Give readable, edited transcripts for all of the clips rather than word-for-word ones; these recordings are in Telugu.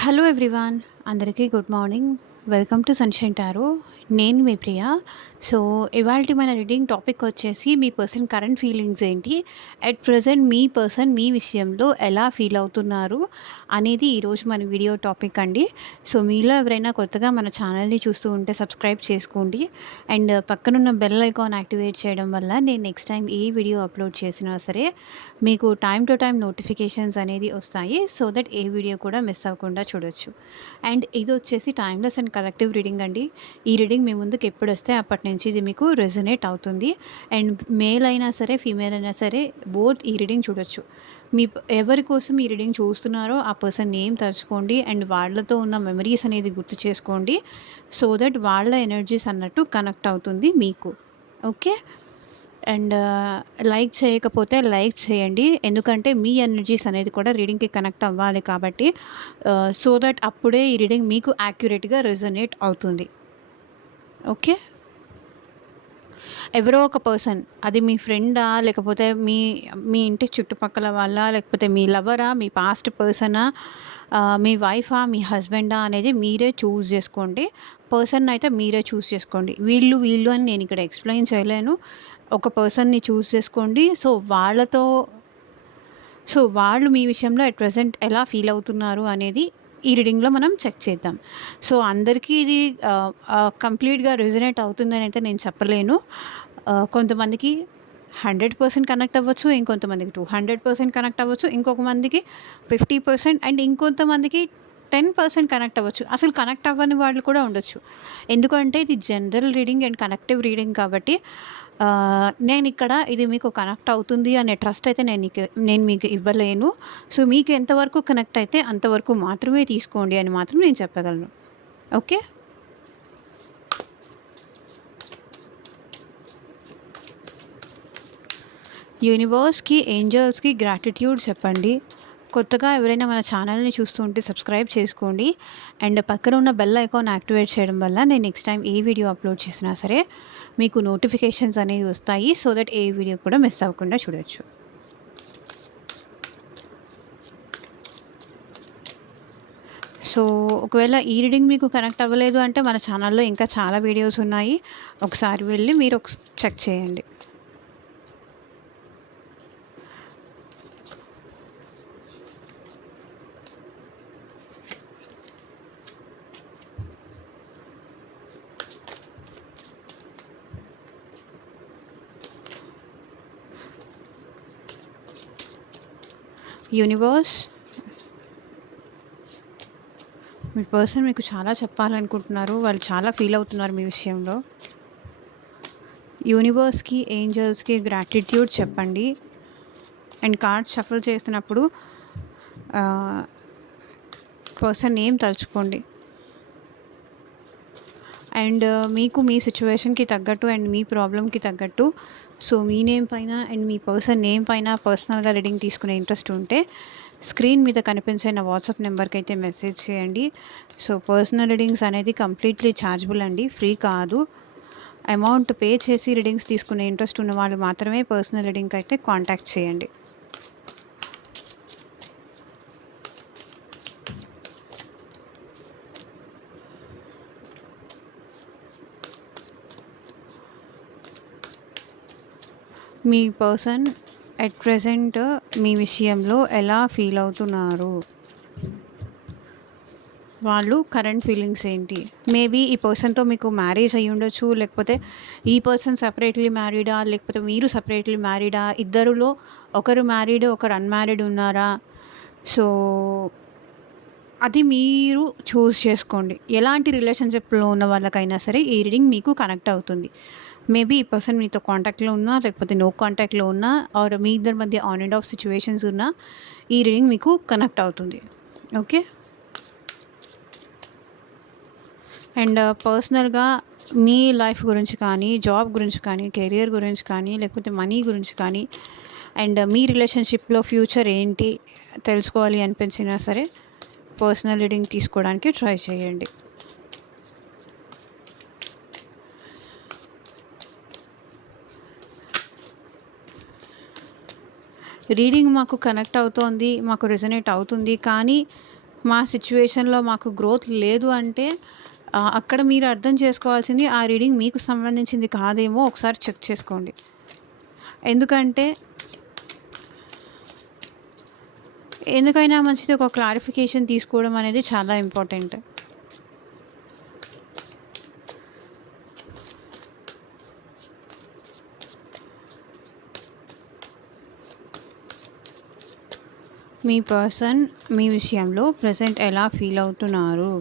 హలో ఎవ్రీవాన్, అందరికీ good morning. Welcome to sunshine tarot. నేను మీ ప్రియ. సో, ఇవాల్టి మన రీడింగ్ టాపిక్ వచ్చేసి మీ పర్సన్ కరెంట్ ఫీలింగ్స్ ఏంటి? అట్ ప్రెజెంట్ మీ పర్సన్ మీ విషయంలో ఎలా ఫీల్ అవుతున్నారు అనేది ఈరోజు మన వీడియో టాపిక్ అండి. సో, మీలో ఎవరైనా కొత్తగా మన ఛానల్‌ని చూస్తూ ఉంటే సబ్స్క్రైబ్ చేసుకోండి. అండ్ పక్కనున్న బెల్ ఐకాన్ యాక్టివేట్ చేయడం వల్ల నేను నెక్స్ట్ టైం ఏ వీడియో అప్లోడ్ చేసినా సరే మీకు టైమ్ టు టైమ్ నోటిఫికేషన్స్ అనేది వస్తాయి. సో దట్ ఏ వీడియో కూడా మిస్ అవ్వకుండా చూడొచ్చు. అండ్ ఇది వచ్చేసి టైమ్‌లెస్ అండ్ కలెక్టివ్ రీడింగ్ అండి. ఈ రీడింగ్ మీ ముందుకు ఎప్పుడొస్తే అప్పటి నుంచి ఇది మీకు రెజొనేట్ అవుతుంది. అండ్ మేల్ అయినా సరే, ఫీమేల్ అయినా సరే బోత్ ఈ రీడింగ్ చూడొచ్చు. ఎవరి కోసం ఈ రీడింగ్ చూస్తున్నారో ఆ పర్సన్ నేమ్ తలుచుకోండి అండ్ వాళ్ళతో ఉన్న మెమరీస్ అనేది గుర్తు చేసుకోండి. సో దట్ వాళ్ళ ఎనర్జీస్ అన్నట్టు కనెక్ట్ అవుతుంది మీకు. ఓకే. అండ్ లైక్ చేయకపోతే లైక్ చేయండి. ఎందుకంటే మీ ఎనర్జీస్ అనేది కూడా రీడింగ్‌కి కనెక్ట్ అవ్వాలి కాబట్టి సో దట్ అప్పుడే ఈ రీడింగ్ మీకు యాక్యురేట్‌గా రెజొనేట్ అవుతుంది. ఓకే. ఎవరో ఒక పర్సన్, అది మీ ఫ్రెండా, లేకపోతే మీ మీ ఇంటి చుట్టుపక్కల వాళ్ళా, లేకపోతే మీ లవరా, మీ పాస్ట్ పర్సనా, మీ వైఫా, మీ హస్బెండా అనేది మీరే చూజ్ చేసుకోండి. పర్సన్ అయితే మీరే చూజ్ చేసుకోండి. వీళ్ళు అని నేను ఇక్కడ ఎక్స్‌ప్లెయిన్ చేయలేను. ఒక పర్సన్‌ని చూజ్ చేసుకోండి. సో వాళ్ళు మీ విషయంలో అట్ ప్రెజెంట్ ఎలా ఫీల్ అవుతున్నారు అనేది ఈ రీడింగ్‌లో మనం చెక్ చేద్దాం. సో అందరికీ ఇది కంప్లీట్‌గా రెజొనేట్ అవుతుందని అయితే నేను చెప్పలేను. కొంతమందికి 100% కనెక్ట్ అవ్వచ్చు. ఇంకొంతమందికి 200% కనెక్ట్ అవ్వచ్చు. ఇంకొక మందికి 50% అండ్ ఇంకొంతమందికి 10% కనెక్ట్ అవ్వచ్చు. అసలు కనెక్ట్ అవ్వని వాళ్ళు కూడా ఉండొచ్చు. ఎందుకంటే ఇది general reading and connective reading కాబట్టి నేనిక్కడ ఇది మీకు కనెక్ట్ అవుతుంది అనే ట్రస్ట్ అయితే నేను మీకు ఇవ్వలేను. సో, మీకు ఎంతవరకు కనెక్ట్ అయితే అంతవరకు మాత్రమే తీసుకోండి అని మాత్రం నేను చెప్పగలను. ఓకే. యూనివర్స్‌కి, ఏంజెల్స్‌కి గ్రాటిట్యూడ్ చెప్పండి. కొత్తగా ఎవరైనా మన ఛానల్‌ని చూస్తూ ఉంటే సబ్స్క్రైబ్ చేసుకోండి. అండ్ పక్కన ఉన్న బెల్ ఐకాన్ యాక్టివేట్ చేయడం వల్ల నేను నెక్స్ట్ టైం ఏ వీడియో అప్లోడ్ చేసినా సరే మీకు నోటిఫికేషన్స్ అనేవి వస్తాయి. సో దట్ ఏ వీడియో కూడా మిస్ అవ్వకుండా చూడొచ్చు. సో, ఒకవేళ ఈ రీడింగ్ మీకు కనెక్ట్ అవ్వలేదు అంటే మన ఛానల్‌లో ఇంకా చాలా వీడియోస్ ఉన్నాయి. ఒకసారి వెళ్ళి మీరు చెక్ చేయండి. యూనివర్స్, మీ పర్సన్ మీకు చాలా చెప్పాలనుకుంటున్నారు. వాళ్ళు చాలా ఫీల్ అవుతున్నారు మీ విషయంలో. యూనివర్స్‌కి, ఏంజెల్స్‌కి గ్రాటిట్యూడ్ చెప్పండి. అండ్ కార్డ్స్ షఫుల్ చేసినప్పుడు పర్సన్ నేమ్ తలుచుకోండి. అండ్ మీకు మీ సిచ్యువేషన్‌కి తగ్గట్టు అండ్ మీ ప్రాబ్లమ్‌కి తగ్గట్టు సో మీ నేమ్ పైన అండ్ మీ పర్సన్ నేమ్ పైన పర్సనల్‌గా రీడింగ్ తీసుకునే ఇంట్రెస్ట్ ఉంటే స్క్రీన్ మీద కనిపించే నా వాట్సాప్ నెంబర్కి అయితే మెసేజ్ చేయండి. సో పర్సనల్ రీడింగ్స్ అనేది కంప్లీట్లీ ఛార్జబుల్ అండి, ఫ్రీ కాదు. అమౌంట్ పే చేసి రీడింగ్స్ తీసుకునే ఇంట్రెస్ట్ ఉన్న వాళ్ళు మాత్రమే పర్సనల్ రీడింగ్కి అయితే కాంటాక్ట్ చేయండి. మీ పర్సన్ అట్ ప్రెజెంట్ మీ విషయంలో ఎలా ఫీల్ అవుతున్నారు? వాళ్ళు కరెంట్ ఫీలింగ్స్ ఏంటి? మేబీ ఈ పర్సన్‌తో మీకు మ్యారేజ్ అయ్యి ఉండొచ్చు. లేకపోతే ఈ పర్సన్ సెపరేట్‌లీ మ్యారీడా? లేకపోతే మీరు సెపరేట్‌లీ మ్యారీడా? ఇద్దరిలో ఒకరు మ్యారీడ్, ఒకరు అన్‌మ్యారీడ్ ఉన్నారా? సో, అది మీరు చూజ్ చేసుకోండి. ఎలాంటి రిలేషన్‌షిప్‌లో ఉన్న వాళ్ళకైనా సరే ఈ రీడింగ్ మీకు కనెక్ట్ అవుతుంది. మేబీ ఈ పర్సన్ మీతో కాంటాక్ట్‌లో ఉన్నా, లేకపోతే నో కాంటాక్ట్‌లో ఉన్నా, ఆర్ మీ ఇద్దరి మధ్య ఆన్ అండ్ ఆఫ్ సిట్యుయేషన్స్ ఉన్నా ఈ రీడింగ్ మీకు కనెక్ట్ అవుతుంది. ఓకే. అండ్ పర్సనల్‌గా మీ లైఫ్ గురించి కానీ, జాబ్ గురించి కానీ, కెరియర్ గురించి కానీ, లేకపోతే మనీ గురించి కానీ, అండ్ మీ రిలేషన్‌షిప్‌లో ఫ్యూచర్ ఏంటి తెలుసుకోవాలి అనిపించినా సరే పర్సనల్ రీడింగ్ తీసుకోవడానికి ట్రై చేయండి. రీడింగ్ మాకు కనెక్ట్ అవుతోంది, మాకు రెజొనేట్ అవుతుంది. కానీ మా సిట్యుయేషన్‌లో మాకు గ్రోత్ లేదు అంటే అక్కడ మీరు అర్థం చేసుకోవాల్సింది ఆ రీడింగ్ మీకు సంబంధించింది కాదేమో ఒకసారి చెక్ చేసుకోండి. ఎందుకంటే ఎందుకైనా మంచిది ఒక క్లారిఫికేషన్ తీసుకోవడం అనేది చాలా ఇంపార్టెంట్. మీ పర్సన్ మీ విషయంలో ప్రెజెంట్ ఎలా ఫీల్ అవుతున్నారు?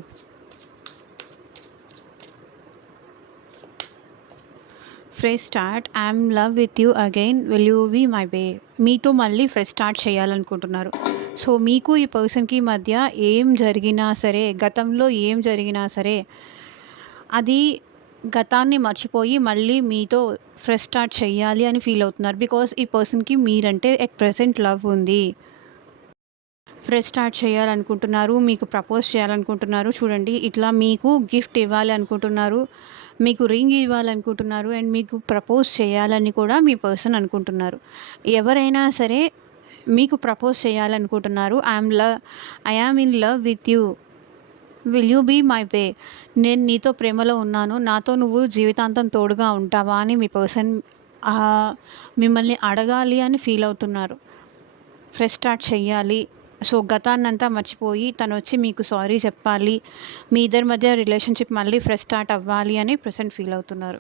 Fresh start. I'm love with you again. Will you be my bae. మీతో మళ్ళీ ఫ్రెష్ స్టార్ట్ చేయాలనుకుంటున్నారు. సో మీకు ఈ పర్సన్కి మధ్య ఏం జరిగినా సరే, గతంలో ఏం జరిగినా సరే, అది గతాన్ని మర్చిపోయి మళ్ళీ మీతో ఫ్రెష్ స్టార్ట్ చేయాలి అని ఫీల్ అవుతున్నారు. బికాస్ ఈ పర్సన్కి మీరంటే ఎట్ ప్రెసెంట్ లవ్ ఉంది. ఫ్రెష్ స్టార్ట్ చేయాలనుకుంటున్నారు. మీకు ప్రపోజ్ చేయాలనుకుంటున్నారు. చూడండి, ఇట్లా మీకు గిఫ్ట్ ఇవ్వాలి అనుకుంటున్నారు. మీకు రింగ్ ఇవ్వాలనుకుంటున్నారు. అండ్ మీకు ప్రపోజ్ చేయాలని కూడా మీ పర్సన్ అనుకుంటున్నారు. ఎవరైనా సరే మీకు ప్రపోజ్ చేయాలనుకుంటున్నారు. I am in love with you. Will you be my bae. నేను నీతో ప్రేమలో ఉన్నాను. నాతో నువ్వు జీవితాంతం తోడుగా ఉంటావా అని మీ పర్సన్ మిమ్మల్ని అడగాలి అని ఫీల్ అవుతున్నారు. ఫ్రెష్ స్టార్ట్ చెయ్యాలి. సో గతాన్నంతా మర్చిపోయి తనొచ్చి మీకు సారీ చెప్పాలి. మీ ఇద్దరి మధ్య రిలేషన్‌షిప్ మళ్ళీ ఫ్రెష్ స్టార్ట్ అవ్వాలి అని ప్రెజెంట్ ఫీల్ అవుతున్నారు.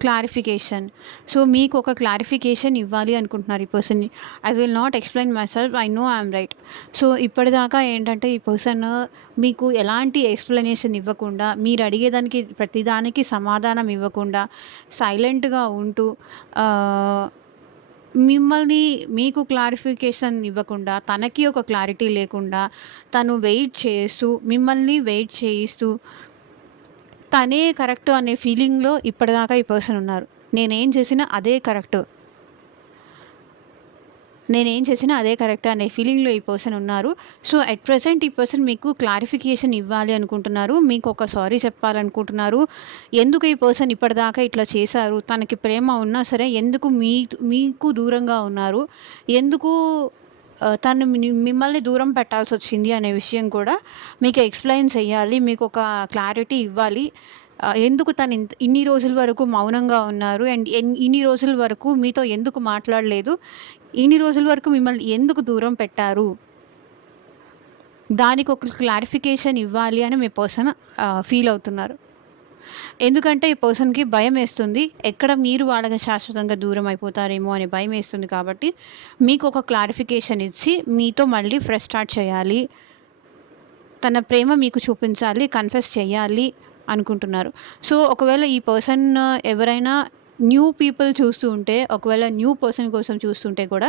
క్లారిఫికేషన్. సో మీకు ఒక క్లారిఫికేషన్ ఇవ్వాలి అనుకుంటున్నారు ఈ పర్సన్‌ని. I will not explain my self. I know I'm right. So ఇప్పటిదాకా ఏంటంటే ఈ పర్సన్ మీకు ఎలాంటి ఎక్స్‌ప్లనేషన్ ఇవ్వకుండా, మీరు అడిగేదానికి ప్రతిదానికి సమాధానం ఇవ్వకుండా, సైలెంట్‌గా ఉంటూ మిమ్మల్ని మీకు క్లారిఫికేషన్ ఇవ్వకుండా, తనకి ఒక క్లారిటీ లేకుండా, తను వెయిట్ చేస్తూ, మిమ్మల్ని వెయిట్ చేయిస్తూ, తనే కరెక్ట్ అనే ఫీలింగ్‌లో ఇప్పటిదాకా ఈ పర్సన్ ఉన్నారు. నేనేం చేసినా అదే కరెక్ట్. నేనేం చేసినా అదే కరెక్ట్ అనే ఫీలింగ్‌లో ఈ పర్సన్ ఉన్నారు. సో, అట్ ప్రెజెంట్ ఈ పర్సన్ మీకు క్లారిఫికేషన్ ఇవ్వాలి అనుకుంటున్నారు. మీకు ఒక సారీ చెప్పాలనుకుంటున్నారు. ఎందుకు ఈ పర్సన్ ఇప్పటిదాకా ఇట్లా చేశారు? తనకి ప్రేమ ఉన్నా సరే ఎందుకు మీకు దూరంగా ఉన్నారు? ఎందుకు తను మిమ్మల్ని దూరం పెట్టాల్సొచ్చింది అనే విషయం కూడా మీకు ఎక్స్‌ప్లెయిన్ చేయాలి. మీకొక క్లారిటీ ఇవ్వాలి. ఎందుకు తను ఇన్ని రోజుల వరకు మౌనంగా ఉన్నారు? అండ్ ఇన్ని రోజుల వరకు మీతో ఎందుకు మాట్లాడలేదు? ఇన్ని రోజుల వరకు మిమ్మల్ని ఎందుకు దూరం పెట్టారు? దానికొక క్లారిఫికేషన్ ఇవ్వాలి అని మీ పర్సన్ ఫీల్ అవుతున్నారు. ఎందుకంటే ఈ పర్సన్‌కి భయమేస్తుంది. ఎక్కడ మీరు వాళ్ళకి శాశ్వతంగా దూరం అయిపోతారేమో అని భయమేస్తుంది కాబట్టి, మీకొక క్లారిఫికేషన్ ఇచ్చి మీతో మళ్ళీ ఫ్రెష్ స్టార్ట్ చేయాలి. తన ప్రేమ మీకు చూపించాలి, కన్ఫెస్ చేయాలి అనుకుంటున్నారు. సో, ఒకవేళ ఈ పర్సన్ ఎవరైనా న్యూ పీపుల్ చూస్తూ ఉంటే, ఒకవేళ న్యూ పర్సన్ కోసం చూస్తుంటే కూడా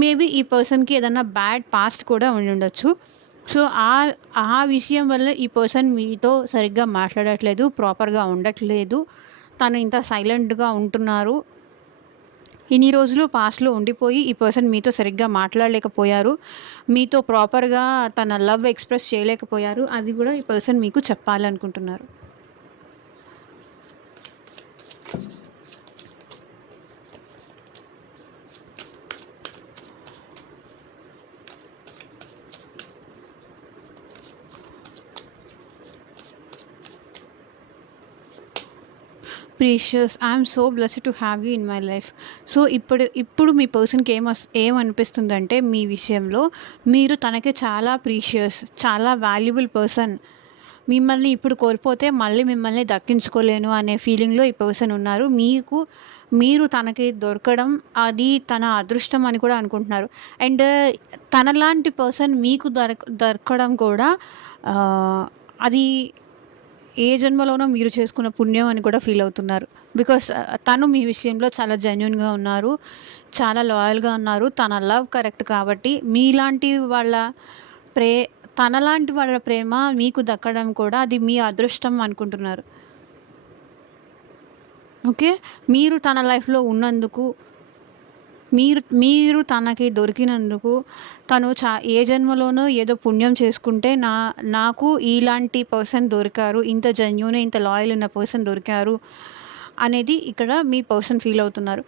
మేబీ ఈ పర్సన్‌కి ఏదన్నా బ్యాడ్ పాస్ట్ కూడా ఉండుండొచ్చు. సో, ఆ విషయం వల్ల ఈ పర్సన్ మీతో సరిగ్గా మాట్లాడట్లేదు, ప్రాపర్‌గా ఉండట్లేదు. తను ఇంత సైలెంట్‌గా ఉంటున్నారు. ఇన్ని రోజులు పాస్ట్‌లో ఉండిపోయి ఈ పర్సన్ మీతో సరిగ్గా మాట్లాడలేకపోయారు. మీతో ప్రాపర్‌గా తన లవ్ ఎక్స్‌ప్రెస్ చేయలేకపోయారు. అది కూడా ఈ పర్సన్ మీకు చెప్పాలనుకుంటున్నారు. Precious. I'm so blessed to have you in my life. So, ఇప్పుడు మీ పర్సన్‌కి ఏమనిపిస్తుందంటే మీ విషయంలో మీరు తనకి చాలా ప్రీషియస్, చాలా వాల్యుబుల్ పర్సన్. మిమ్మల్ని ఇప్పుడు కోల్పోతే మళ్ళీ మిమ్మల్ని దక్కించుకోలేను అనే ఫీలింగ్‌లో ఈ పర్సన్ ఉన్నారు. మీరు తనకి దొరకడం అది తన అదృష్టం అని కూడా అనుకుంటున్నారు. అండ్ తనలాంటి పర్సన్ మీకు దొరకడం కూడా అది ఏ జన్మలోనో మీరు చేసుకున్న పుణ్యం అని కూడా ఫీల్ అవుతున్నారు. బికాస్ తను మీ విషయంలో చాలా జెన్యూన్‌గా ఉన్నారు. చాలా లాయల్‌గా ఉన్నారు. తన లవ్ కరెక్ట్ కాబట్టి మీలాంటి వాళ్ళ ప్రే తనలాంటి వాళ్ళ ప్రేమ మీకు దక్కడం కూడా అది మీ అదృష్టం అనుకుంటున్నారు. ఓకే. మీరు తన లైఫ్‌లో ఉన్నందుకు మీరు తనకి దొరికినందుకు తను ఏ జన్మలోనో ఏదో పుణ్యం చేసుకుంటే నాకు ఇలాంటి పర్సన్ దొరికారు. ఇంత జెన్యూన్, ఇంత లాయల్ ఉన్న పర్సన్ దొరికారు అనేది ఇక్కడ మీ పర్సన్ ఫీల్ అవుతున్నారు.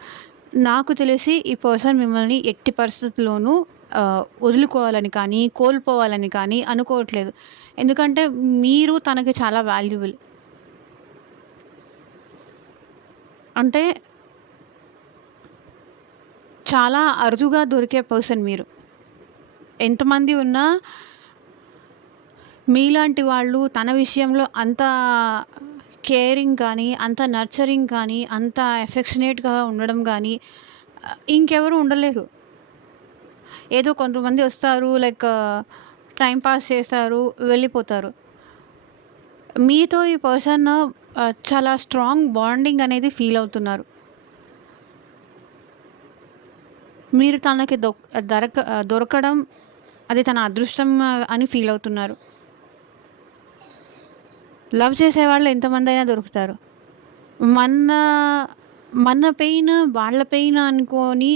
నాకు తెలిసి ఈ పర్సన్ మిమ్మల్ని ఎట్టి పరిస్థితుల్లోనూ వదులుకోవాలని కానీ, కోల్పోవాలని కానీ అనుకోవట్లేదు. ఎందుకంటే మీరు తనకి చాలా వాల్యుబుల్. అంటే చాలా అరుదుగా దొరికే పర్సన్ మీరు. ఎంతమంది ఉన్నా మీలాంటి వాళ్ళు తన విషయంలో అంత కేరింగ్ కానీ, అంత నర్చరింగ్ కానీ, అంత ఎఫెక్షనేట్‌గా ఉండడం గానీ ఇంకెవరు ఉండలేరు. ఏదో కొంతమంది వస్తారు లైక్ టైమ్ పాస్ చేస్తారు, వెళ్ళిపోతారు. మీతో ఈ పర్సన్ చాలా స్ట్రాంగ్ బాండింగ్ అనేది ఫీల్ అవుతున్నారు. మీరు తనకి దొరకడం అది తన అదృష్టం అని ఫీల్ అవుతున్నారు. లవ్ చేసేవాళ్ళు ఎంతమందైనా దొరుకుతారు. మన మన పెయిన్ వాళ్ళ పెయిన్ అనుకోని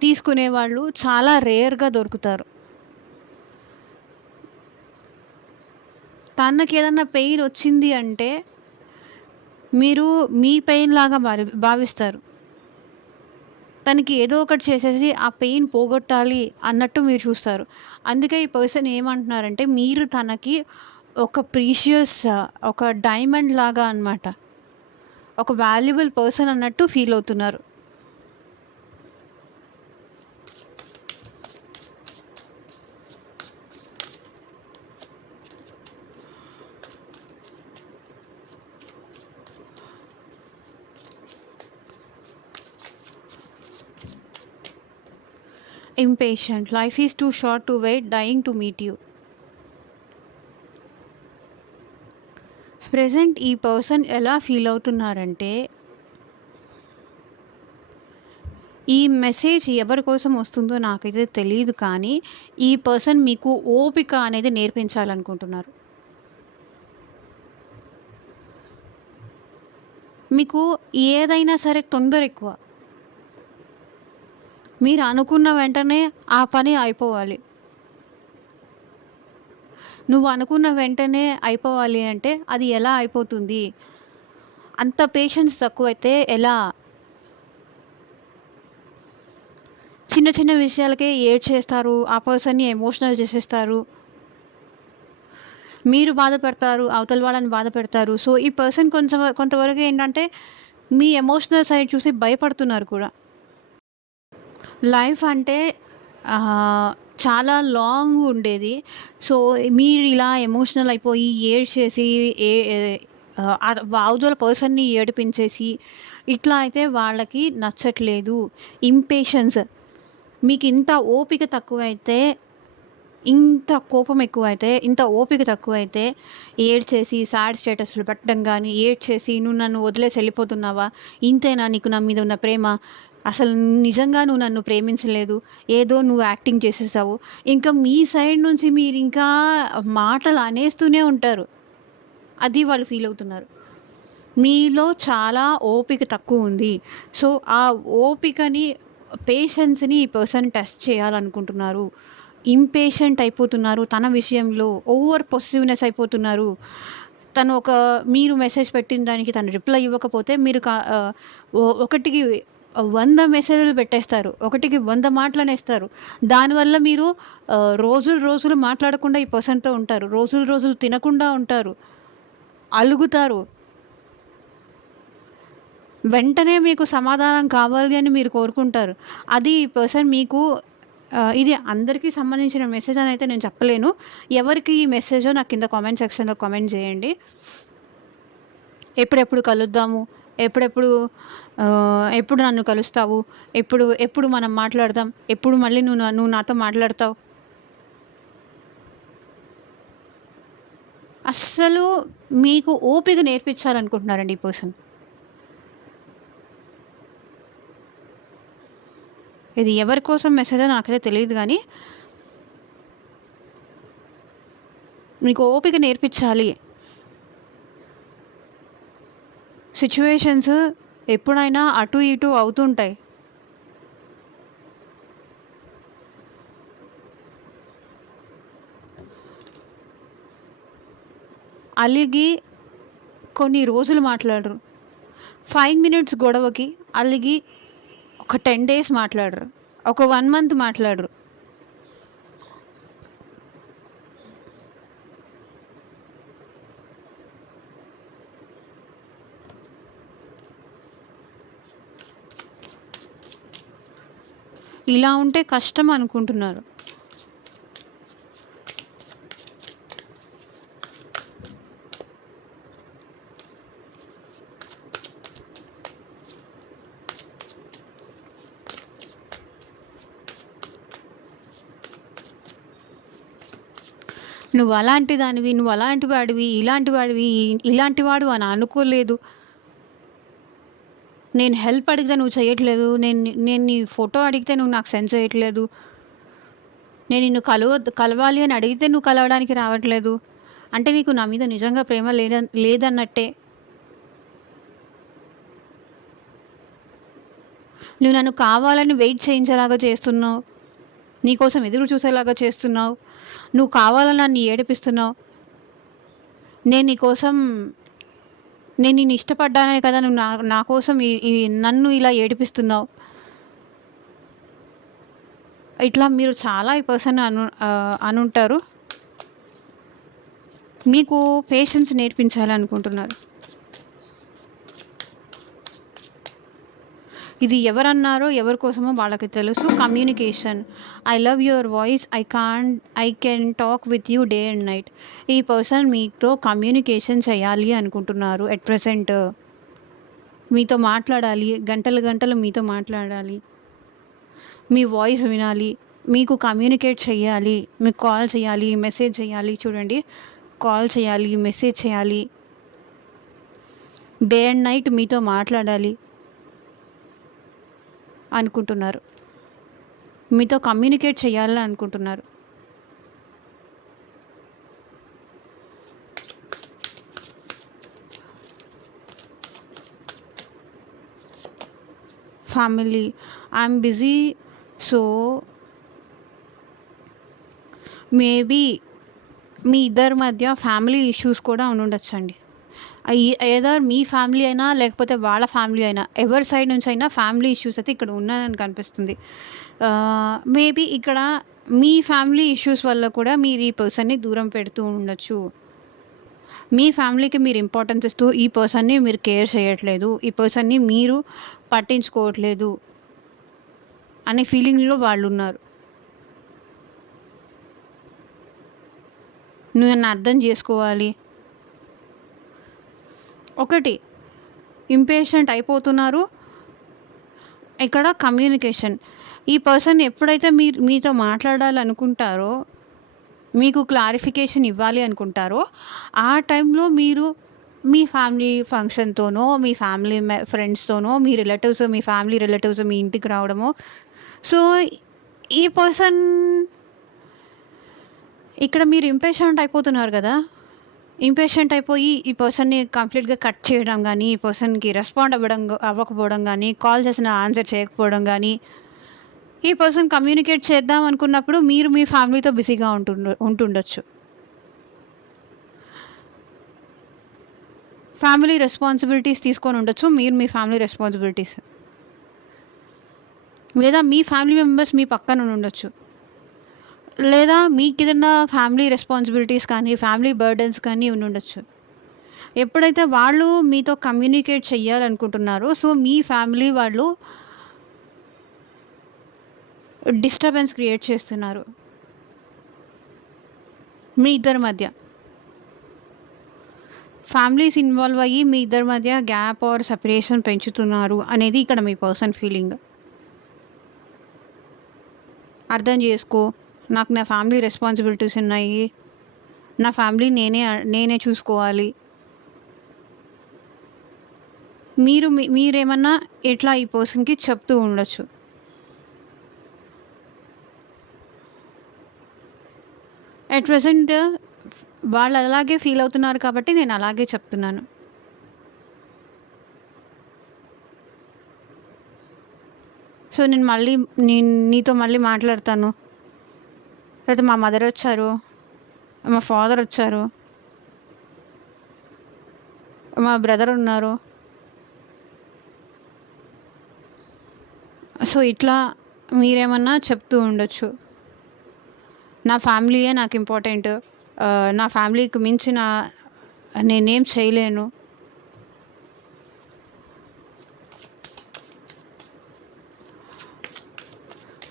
తీసుకునేవాళ్ళు చాలా రేర్‌గా దొరుకుతారు. తనకేదన్నా పెయిన్ వచ్చింది అంటే మీరు మీ పెయిన్ లాగా భావిస్తారు. తనకి ఏదో ఒకటి చేసేసి ఆ పెయిన్ పోగొట్టాలి అన్నట్టు మీరు చూస్తారు. అందుకే ఈ పర్సన్ ఏమంటున్నారంటే మీరు తనకి ఒక ప్రీషియస్ ఒక డైమండ్ లాగా అనమాట. ఒక వాల్యుబుల్ పర్సన్ అన్నట్టు ఫీల్ అవుతున్నారు. Impatient. Life is too short to wait, dying to meet you. Present ఈ పర్సన్ ఎలా ఫీల్ అవుతున్నారంటే ఈ మెసేజ్ ఎవరి కోసం వస్తుందో నాకైతే తెలీదు కానీ ఈ పర్సన్ మీకు ఓపిక అనేది నేర్పించాలనుకుంటున్నారు. మీకు ఏదైనా సరే తొందర ఎక్కువ. మీరు అనుకున్న వెంటనే ఆ పని అయిపోవాలి. నువ్వు అనుకున్న వెంటనే అయిపోవాలి అంటే అది ఎలా అయిపోతుంది? అంత పేషెన్స్ తక్కువైతే ఎలా? చిన్న చిన్న విషయాలకే ఏడ్చేస్తారు. ఆ పర్సన్‌ని ఎమోషనల్ చేసేస్తారు. మీరు బాధపడతారు. అవతల వాళ్ళని బాధపెడతారు. సో, ఈ పర్సన్ కొంతవరకు ఏంటంటే మీ ఎమోషనల్ సైడ్ చూసి భయపడుతున్నారు కూడా. లైఫ్ అంటే చాలా లాంగ్ ఉండేది. సో, మీరు ఇలా ఎమోషనల్ అయిపోయి ఏడ్చేసి ఏ అవతల పర్సన్‌ని ఏడిపించేసి ఇట్లా అయితే వాళ్ళకి నచ్చట్లేదు. ఇంపేషెన్స్. మీకింత ఓపిక తక్కువైతే, ఇంత కోపం ఎక్కువైతే, ఇంత ఓపిక తక్కువైతే ఏడ్చేసి సాడ్ స్టేటస్‌లు పెట్టడం గానీ, ఏడ్చేసి "నువ్వు నన్ను వదిలేసి ఎళ్ళిపోతున్నావా? ఇంతేనా నీకు నా మీద ఉన్న ప్రేమ? అసలు నిజంగా నువ్వు నన్ను ప్రేమించలేదు. ఏదో నువ్వు యాక్టింగ్ చేసేసావు." ఇంకా మీ సైడ్ నుంచి మీరింకా మాటలు అనేస్తూనే ఉంటారు. అది వాళ్ళు ఫీల్ అవుతున్నారు. మీలో చాలా ఓపిక తక్కువుంది. సో, ఆ ఓపికని, పేషెన్స్‌ని ఈ పర్సన్ టెస్ట్ చేయాలనుకుంటున్నారు. ఇంపేషెంట్ అయిపోతున్నారు తన విషయంలో. ఓవర్ పొసెసివ్‌నెస్ అయిపోతున్నారు. తను మీరు మెసేజ్ పెట్టిన దానికి తను రిప్లై ఇవ్వకపోతే మీరు ఒకటికి 100 మెసేజ్‌లు పెట్టేస్తారు. ఒకటికి 100 మాటలనేస్తారు. దానివల్ల మీరు రోజులు రోజులు మాట్లాడకుండా ఈ పర్సన్‌తో ఉంటారు. రోజులు రోజులు తినకుండా ఉంటారు. అలుగుతారు. వెంటనే మీకు సమాధానం కావాలి అని మీరు కోరుకుంటారు. అది ఈ పర్సన్ మీకు ఇది అందరికీ సంబంధించిన మెసేజ్ అని అయితే నేను చెప్పలేను. ఎవరికి ఈ మెసేజో నాకు కింద కామెంట్ సెక్షన్‌లో కామెంట్ చేయండి. ఎప్పుడెప్పుడు కలుద్దాము? ఎప్పుడెప్పుడు ఎప్పుడు నన్ను కలుస్తావు? ఎప్పుడు మనం మాట్లాడదాం? ఎప్పుడు మళ్ళీ నువ్వు నాతో మాట్లాడతావు? అస్సలు మీకు ఓపిక నేర్పించాలనుకుంటున్నారండి ఈ పర్సన్. ఇది ఎవరి కోసం మెసేజో నాకైతే తెలీదు గానీ మీకు ఓపిక నేర్పించాలి. సిట్యుయేషన్స్ ఎప్పుడైనా అటు ఇటు అవుతుంటాయి. అలిగి కొన్ని రోజులు మాట్లాడరు. 5 మినిట్స్ గొడవకి అలిగి ఒక 10 డేస్ మాట్లాడరు. ఒక 1 మంత్ మాట్లాడరు. ఇలా ఉంటే కష్టం అనుకుంటున్నారు. నువ్వు అలాంటి దానివి, నువ్వు అలాంటి వాడివి, ఇలాంటి వాడివి, ఇలాంటి వాడు అని అనుకోలేదు. నేను హెల్ప్ అడిగితే నువ్వు చేయట్లేదు. నేను నీ ఫోటో అడిగితే నువ్వు నాకు సెండ్ చేయట్లేదు. నేను నిన్ను కలవాలి అని అడిగితే నువ్వు కలవడానికి రావట్లేదు. అంటే నీకు నా మీద నిజంగా ప్రేమ లేదన్నట్టే. నువ్వు నన్ను కావాలని వెయిట్ చేయించేలాగా చేస్తున్నావు. నీకోసం ఎదురు చూసేలాగా చేస్తున్నావు. నువ్వు కావాలని నన్ను ఏడిపిస్తున్నావు. నేను నీకోసం నేను నిన్ను ఇష్టపడ్డానే కదా నువ్వు నా కోసం నన్ను ఇలా ఏడిపిస్తున్నావు. ఇట్లా మీరు చాలా ఈ పర్సన్ అనుంటారు. మీకు పేషెన్స్ నేర్పించాలనుకుంటున్నారు. ఇది ఎవరన్నారో ఎవరి కోసమో వాళ్ళకి తెలుసు. Communication. I love your voice. I can talk with you day and night. ఈ పర్సన్ మీతో కమ్యూనికేషన్ చేయాలి అనుకుంటున్నారు. ఎట్ ప్రెసెంట్ మీతో మాట్లాడాలి. గంటలు గంటలు మీతో మాట్లాడాలి. మీ వాయిస్ వినాలి. మీకు కమ్యూనికేట్ చేయాలి. మీకు కాల్ చేయాలి, మెసేజ్ చేయాలి. చూడండి, కాల్ చేయాలి, మెసేజ్ చేయాలి. డే అండ్ నైట్ మీతో మాట్లాడాలి అనుకుంటున్నారు. మీతో కమ్యూనికేట్ చేయాలని అనుకుంటున్నారు. Family. I'm busy. So maybe మీ ఇద్దరి మధ్య ఫ్యామిలీ ఇష్యూస్ కూడా ఉండుండొచ్చండి. ఏదర్ మీ ఫ్యామిలీ అయినా లేకపోతే వాళ్ళ ఫ్యామిలీ అయినా, ఎవరి సైడ్ నుంచి అయినా ఫ్యామిలీ ఇష్యూస్ అయితే ఇక్కడ ఉన్నాయని కనిపిస్తుంది. మేబీ ఇక్కడ మీ ఫ్యామిలీ ఇష్యూస్ వల్ల కూడా మీరు ఈ పర్సన్ని దూరం పెడుతూ ఉండొచ్చు. మీ ఫ్యామిలీకి మీరు ఇంపార్టెన్స్ ఇస్తూ ఈ పర్సన్ని మీరు కేర్ చేయట్లేదు, ఈ పర్సన్ని మీరు పట్టించుకోవట్లేదు అనే ఫీలింగ్లో వాళ్ళు ఉన్నారు. నువ్వు నన్ను అర్థం చేసుకోవాలి. ఒకటి, ఇంపేషెంట్ అయిపోతున్నారు. ఇక్కడ కమ్యూనికేషన్. ఈ పర్సన్ ఎప్పుడైతే మీతో మాట్లాడాలనుకుంటారో, మీకు క్లారిఫికేషన్ ఇవ్వాలి అనుకుంటారో, ఆ టైంలో మీరు మీ ఫ్యామిలీ ఫంక్షన్తోనో, మీ ఫ్యామిలీ ఫ్రెండ్స్తోనో, మీ ఫ్యామిలీ రిలేటివ్స్ మీ ఇంటికి రావడమో. సో ఈ పర్సన్ ఇక్కడ మీరు ఇంపేషెంట్ అయిపోతున్నారు కదా. ఇంపేషెంట్ అయిపోయి ఈ పర్సన్ని కంప్లీట్గా కట్ చేయడం కానీ, ఈ పర్సన్కి రెస్పాండ్ అవ్వకపోవడం కానీ, కాల్ చేసిన ఆన్సర్ చేయకపోవడం కానీ, ఈ పర్సన్ కమ్యూనికేట్ చేద్దాం అనుకున్నప్పుడు మీరు మీ ఫ్యామిలీతో బిజీగా ఉంటుండొచ్చు. ఫ్యామిలీ రెస్పాన్సిబిలిటీస్ తీసుకొని ఉండొచ్చు మీరు, మీ ఫ్యామిలీ రెస్పాన్సిబిలిటీస్. లేదా మీ ఫ్యామిలీ మెంబర్స్ మీ పక్కన ఉండొచ్చు. లేదా మీకు ఏదైనా ఫ్యామిలీ రెస్పాన్సిబిలిటీస్ కానీ, ఫ్యామిలీ బర్డెన్స్ కానీ ఉండొచ్చు. ఎప్పుడైతే వాళ్ళు మీతో కమ్యూనికేట్ చేయాలనుకుంటున్నారో, సో మీ ఫ్యామిలీ వాళ్ళు డిస్టర్బెన్స్ క్రియేట్ చేస్తున్నారు మీ ఇద్దరి మధ్య. ఫ్యామిలీస్ ఇన్వాల్వ్ అయ్యి మీ ఇద్దరి మధ్య గ్యాప్ ఆర్ సెపరేషన్ పెంచుతున్నారు అనేది ఇక్కడ మీ పర్సన్ ఫీలింగ్. అర్థం చేసుకో, నాకు నా ఫ్యామిలీ రెస్పాన్సిబిలిటీస్ ఉన్నాయి, నా ఫ్యామిలీ నేనే చూసుకోవాలి. మీరేమన్నా ఎట్లా ఈ పర్సన్కి చెప్తూ ఉండొచ్చు. అట్ ప్రెసెంట్ వాళ్ళు అలాగే ఫీల్ అవుతున్నారు కాబట్టి నేను అలాగే చెప్తున్నాను. సో నేను నీతో మళ్ళీ మాట్లాడతాను. లేదా మా మదర్ వచ్చారు, మా ఫాదర్ వచ్చారు, మా బ్రదర్ ఉన్నారు. సో ఇట్లా మీరేమన్నా చెప్తూ ఉండొచ్చు. నా ఫ్యామిలీయే నాకు ఇంపార్టెంట్, నా ఫ్యామిలీకి మించిన నేనేం చేయలేను.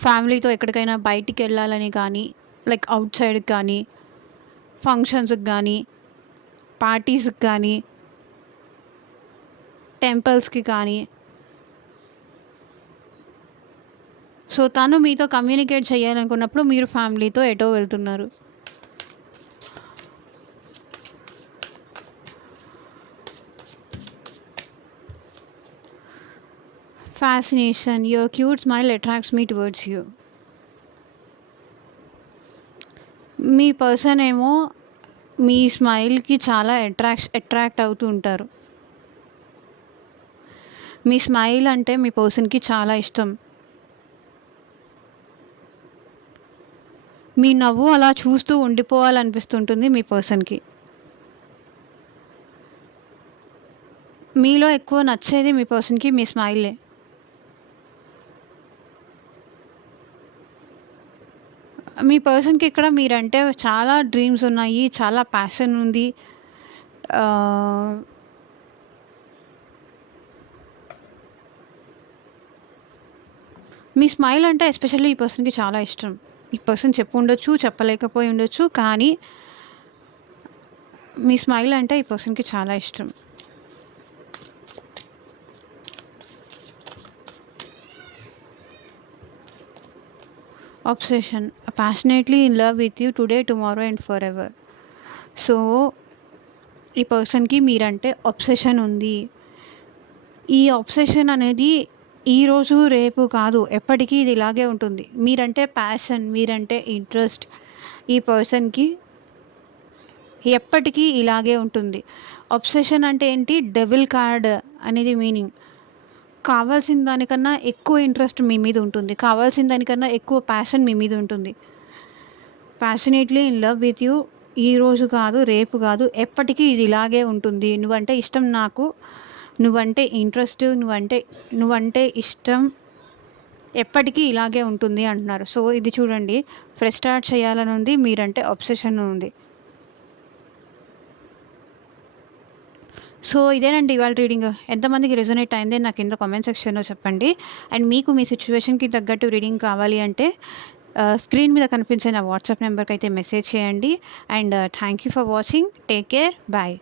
ఫ్యామిలీతో ఎక్కడికైనా బయటికెళ్ళాలని కానీ, లైక్ ఔట్ సైడ్‌కి కానీ, ఫంక్షన్స్‌కి గానీ, పార్టీస్‌కి కానీ, టెంపుల్స్‌కి కానీ. సో, తను మీతో కమ్యూనికేట్ చేయాలనుకున్నప్పుడు మీరు ఫ్యామిలీతో ఎటో వెళ్తున్నారు. Fascination. Your cute smile attracts me towards you. Me person ఏమో మీ స్మైల్‌కి చాలా అట్రాక్ట్ అవుతూ ఉంటారు. మీ స్మైల్ అంటే మీ పర్సన్‌కి చాలా ఇష్టం. మీ నవ్వు అలా చూస్తూ ఉండిపోవాలనిపిస్తుంటుంది మీ పర్సన్‌కి. మీలో ఎక్కువ నచ్చేది మీ పర్సన్‌కి మీ స్మైలే. మీ పర్సన్‌కి ఇక్కడ మీరంటే చాలా డ్రీమ్స్ ఉన్నాయి. చాలా ప్యాషన్ ఉంది. ఆహ్, మీ స్మైల్ అంటే ఎస్పెషల్లీ ఈ పర్సన్‌కి చాలా ఇష్టం. ఈ పర్సన్ చెప్పుండొచ్చు, చెప్పలేకపోయి ఉండొచ్చు. కానీ మీ స్మైల్ అంటే ఈ పర్సన్‌కి చాలా ఇష్టం. Obsession. Passionately in love with you today, tomorrow and forever. So, ఈ పర్సన్‌కి మీరంటే అబ్సెషన్ ఉంది. ఈ అబ్సెషన్ అనేది ఈరోజు, రేపు కాదు. ఎప్పటికీ ఇది ఇలాగే ఉంటుంది. మీరంటే ప్యాషన్, మీరంటే ఇంట్రెస్ట్ ఈ పర్సన్‌కి ఎప్పటికీ ఇలాగే ఉంటుంది. అబ్సెషన్ అంటే ఏంటి? డెవిల్ కార్డ్ అనేది మీనింగ్. కావాల్సిన దానికన్నా ఎక్కువ ఇంట్రెస్ట్ మీ మీద ఉంటుంది. కావాల్సిన దానికన్నా ఎక్కువ ప్యాషన్ మీ మీద ఉంటుంది. Passionately in love with you ఈరోజు కాదు, రేపు కాదు. ఎప్పటికీ ఇది ఇలాగే ఉంటుంది. నువ్వంటే ఇష్టం నాకు. నువ్వంటే ఇంట్రెస్ట్. నువ్వంటే ఇష్టం. ఎప్పటికీ ఇలాగే ఉంటుంది అంటున్నారు. సో, ఇది చూడండి. ఫ్రెష్ స్టార్ట్ చేయాలని ఉంది. మీరంటే అబ్సెషన్ ఉంది. సో, ఇదేనండి ఇవాళ రీడింగ్. ఎంతమందికి రెజొనేట్ అయింది నాకు కింద కామెంట్ సెక్షన్‌లో చెప్పండి. అండ్ మీకు మీ సిట్యుయేషన్‌కి తగ్గట్టు రీడింగ్ కావాలి అంటే స్క్రీన్ మీద కనిపించే నా వాట్సాప్ నెంబర్‌కైతే మెసేజ్ చేయండి. And thank you for watching. Take care. Bye.